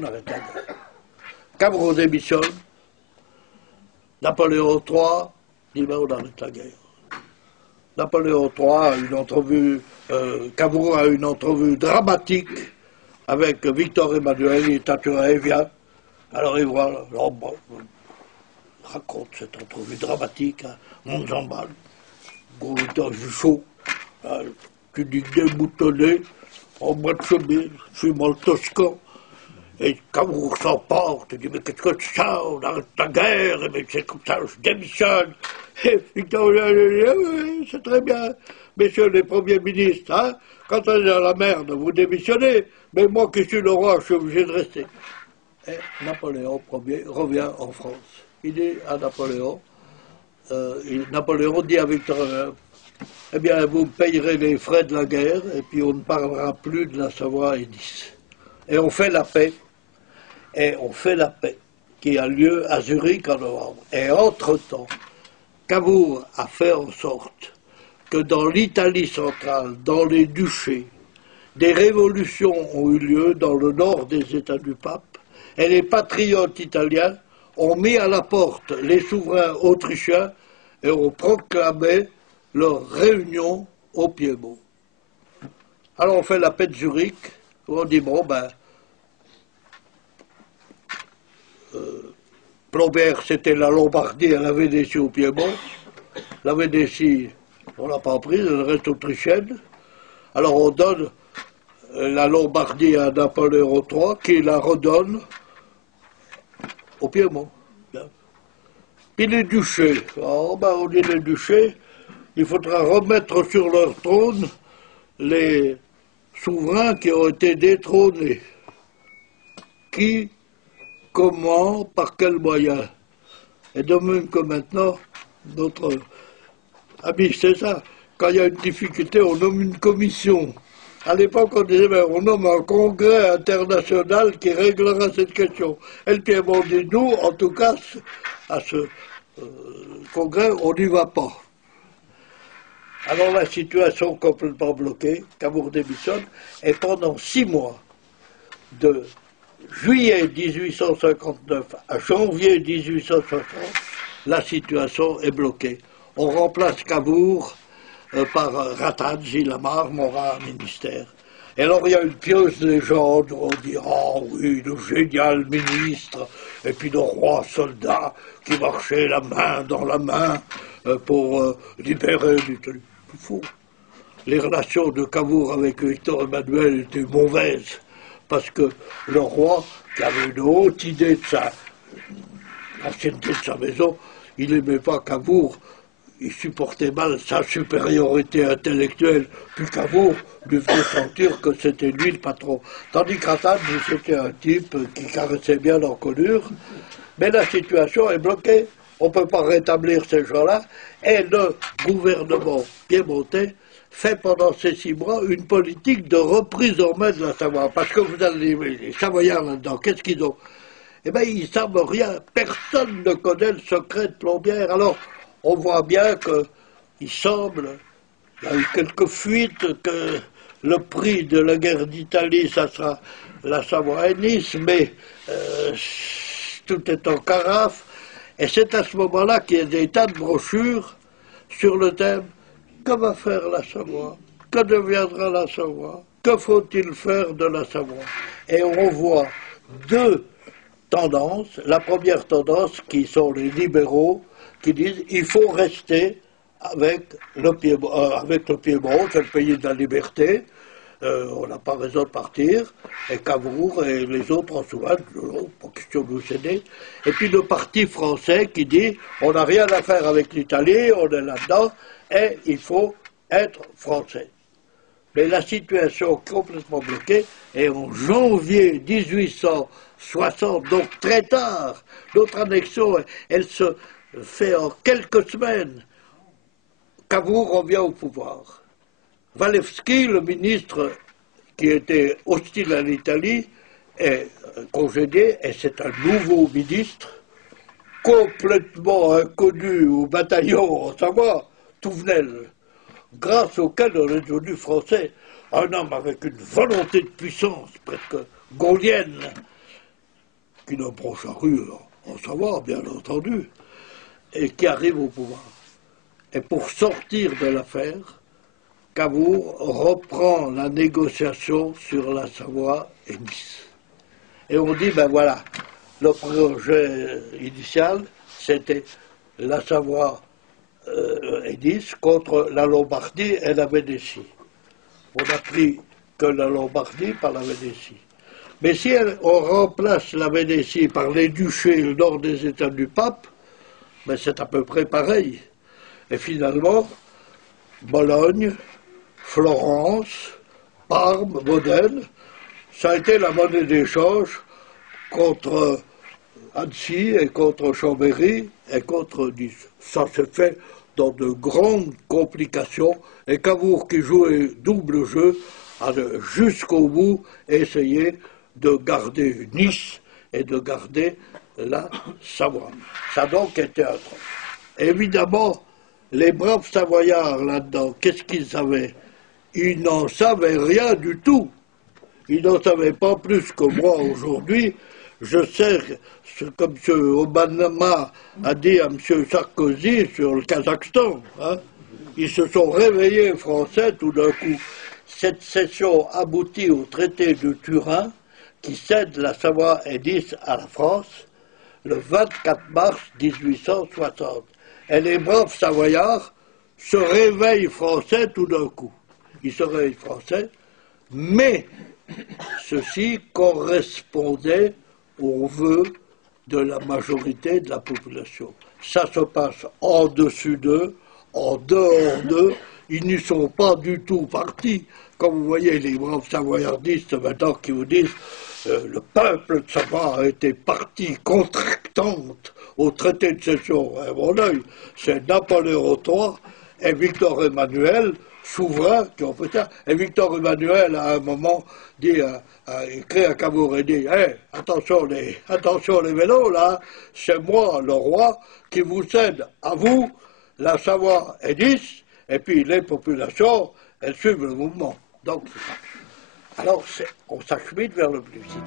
on arrête la guerre. Cavour démissionne, Napoléon III dit ben, on arrête la guerre. Napoléon III a une entrevue, Cavour a une entrevue dramatique avec Victor Emmanuel, il est assuré, il vient. Alors il voit, raconte cette entrevue dramatique, hein, Mont-Jean-Bal, gros temps chaud, tunique déboutonnée, en bois de chemise, fumant le toscan. Et Cavour s'emporte, il dit mais qu'est-ce que c'est ça, on arrête la guerre, mais c'est comme ça, je démissionne. Et Victor dit c'est très bien, messieurs les premiers ministres, hein, quand on est dans la merde, vous démissionnez, mais moi qui suis le roi, je suis obligé de rester. Et Napoléon Ier revient en France. Il dit à Napoléon, Napoléon dit à Victor, eh bien vous payerez les frais de la guerre, et puis on ne parlera plus de la Savoie et Nice. Et on fait la paix. Et on fait la paix, qui a lieu à Zurich en novembre. Et entre-temps, Cavour a fait en sorte que dans l'Italie centrale, dans les duchés, des révolutions ont eu lieu dans le nord des États du Pape, et les patriotes italiens ont mis à la porte les souverains autrichiens et ont proclamé leur réunion au Piémont. Alors on fait la paix de Zurich, où on dit, bon ben, Plombert, c'était la Lombardie, elle avait Vénétie au Piémont. La Vénétie, on l'a pas prise, elle reste autrichienne. Alors on donne la Lombardie à Napoléon III, qui la redonne au Piémont. Puis les duchés, on dit les duchés, il faudra remettre sur leur trône les souverains qui ont été détrônés. Qui, comment, par quels moyens? Et de même que maintenant, notre ami César, quand il y a une difficulté, on nomme une commission. À l'époque, on disait, ben, on nomme un congrès international qui réglera cette question. Et le Piémont dit, nous, en tout cas, à ce congrès, on n'y va pas. Alors la situation complètement bloquée, Cavour démissionne, et pendant 6 mois, de juillet 1859 à janvier 1860, la situation est bloquée. On remplace Cavour par Ratade, Gilles Amar, Morin, ministère. Et alors il y a une pieuse légende où on dit « Oh oui, le génial ministre !» Et puis le roi soldat qui marchait la main dans la main pour libérer l'Italie. C'est faux. Les relations de Cavour avec Victor Emmanuel étaient mauvaises, parce que le roi, qui avait une haute idée de l'ancienneté de sa maison, il n'aimait pas Cavour, il supportait mal sa supériorité intellectuelle, puis Cavour lui faisait sentir que c'était lui le patron. Tandis que Ratade, c'était un type qui caressait bien l'encolure, mais la situation est bloquée, on ne peut pas rétablir ces gens-là, et le gouvernement piémontais fait pendant ces 6 mois une politique de reprise en main de la Savoie. Parce que vous avez les Savoyards là-dedans, qu'est-ce qu'ils ont? Eh bien, ils ne savent rien. Personne ne connaît le secret de Plombières. Alors, on voit bien qu'il semble, il y a eu quelques fuites, que le prix de la guerre d'Italie, ça sera la Savoie et Nice, mais tout est en carafe. Et c'est à ce moment-là qu'il y a des tas de brochures sur le thème « Que va faire la Savoie? Que deviendra la Savoie? Que faut-il faire de la Savoie ?» Et on voit 2 tendances. La première tendance, qui sont les libéraux, qui disent il faut rester avec le Piémont, c'est le pays de la liberté, on n'a pas raison de partir, et Cavour et les autres en souviennent, pas question de nous céder. Et puis le parti français qui dit on n'a rien à faire avec l'Italie, on est là-dedans, et il faut être français. Mais la situation est complètement bloquée, et en janvier 1860, donc très tard, notre annexion, elle se fait en quelques semaines. Cavour revient au pouvoir. Walewski, le ministre qui était hostile à l'Italie, est congédié, et c'est un nouveau ministre, complètement inconnu au bataillon en Savoie, Touvenel, grâce auquel on est devenu français, un homme avec une volonté de puissance presque gaulienne, qui ne prend sa rue en savoir, bien entendu, et qui arrive au pouvoir. Et pour sortir de l'affaire, Cavour reprend la négociation sur la Savoie et Nice. Et on dit, ben voilà, le projet initial, c'était la Savoie et Nice contre la Lombardie et la Vénétie. On a pris que la Lombardie par la Vénétie. Mais si on remplace la Vénétie par les duchés le nord des États du pape, ben c'est à peu près pareil. Et finalement, Bologne, Florence, Parme, Modène, ça a été la monnaie d'échange contre Annecy et contre Chambéry et contre Nice. Ça s'est fait dans de grandes complications et Cavour, qui jouait double jeu, a jusqu'au bout essayé de garder Nice et de garder la Savoie. Ça a donc été un truc. Évidemment, les braves Savoyards là-dedans, qu'est-ce qu'ils savaient? Ils n'en savaient rien du tout. Ils n'en savaient pas plus que moi aujourd'hui. Je sais ce que M. Obama a dit à M. Sarkozy sur le Kazakhstan. Hein. Ils se sont réveillés français tout d'un coup. Cette cession aboutit au traité de Turin qui cède la Savoie et Nice à la France le 24 mars 1860. Et les braves Savoyards se réveillent français tout d'un coup. Ils se réveillent français, mais ceci correspondait aux vœux de la majorité de la population. Ça se passe en dessus d'eux, en dehors d'eux, ils n'y sont pas du tout partis. Comme vous voyez les braves savoyardistes maintenant qui vous disent le peuple de Savoie a été partie contractante au traité de cession. À mon œil, c'est Napoléon III et Victor Emmanuel, souverain, qui ont fait ça. Et Victor Emmanuel, à un moment, a écrit à Cavour et dit hey, attention les vélos, là, c'est moi, le roi, qui vous cède à vous la Savoie et Nice, et puis les populations, elles suivent le mouvement. Donc, alors, on s'achemine vers le plébiscite.